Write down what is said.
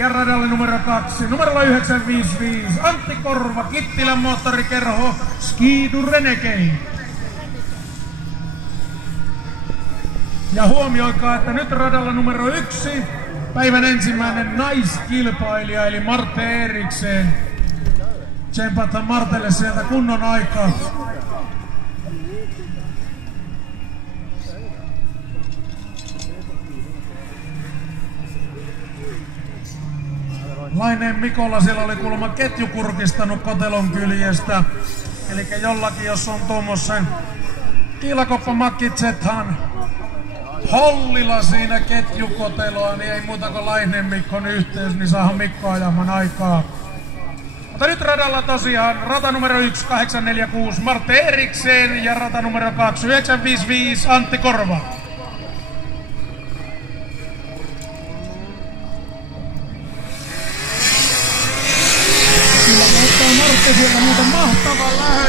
Ja radalle numero 2, numero 955, Antti Korva, Kittilän moottorikerho, Skidu Renegade. Ja huomioikaa, että nyt radalla numero 1, päivän ensimmäinen naiskilpailija, eli Marte Eriksen. Tsempataan Martelle sieltä kunnon aikaa. Laineen Mikolla siellä oli kuulemma ketju kurkistanut kotelon kyljestä. Elikkä jollakin, jos on tuommoisen kiilakoppamakitsethan hollilla siinä ketjukoteloa, niin ei muuta kuin Laineen Mikkon yhteys, niin saadaan Mikko ajamaan aikaa. Mutta nyt radalla tosiaan rata numero 1, 846 Marte Eriksen ja rata numero 2, 955 Antti Korva. Kyllä näyttää Marte sieltä muuten mahtavan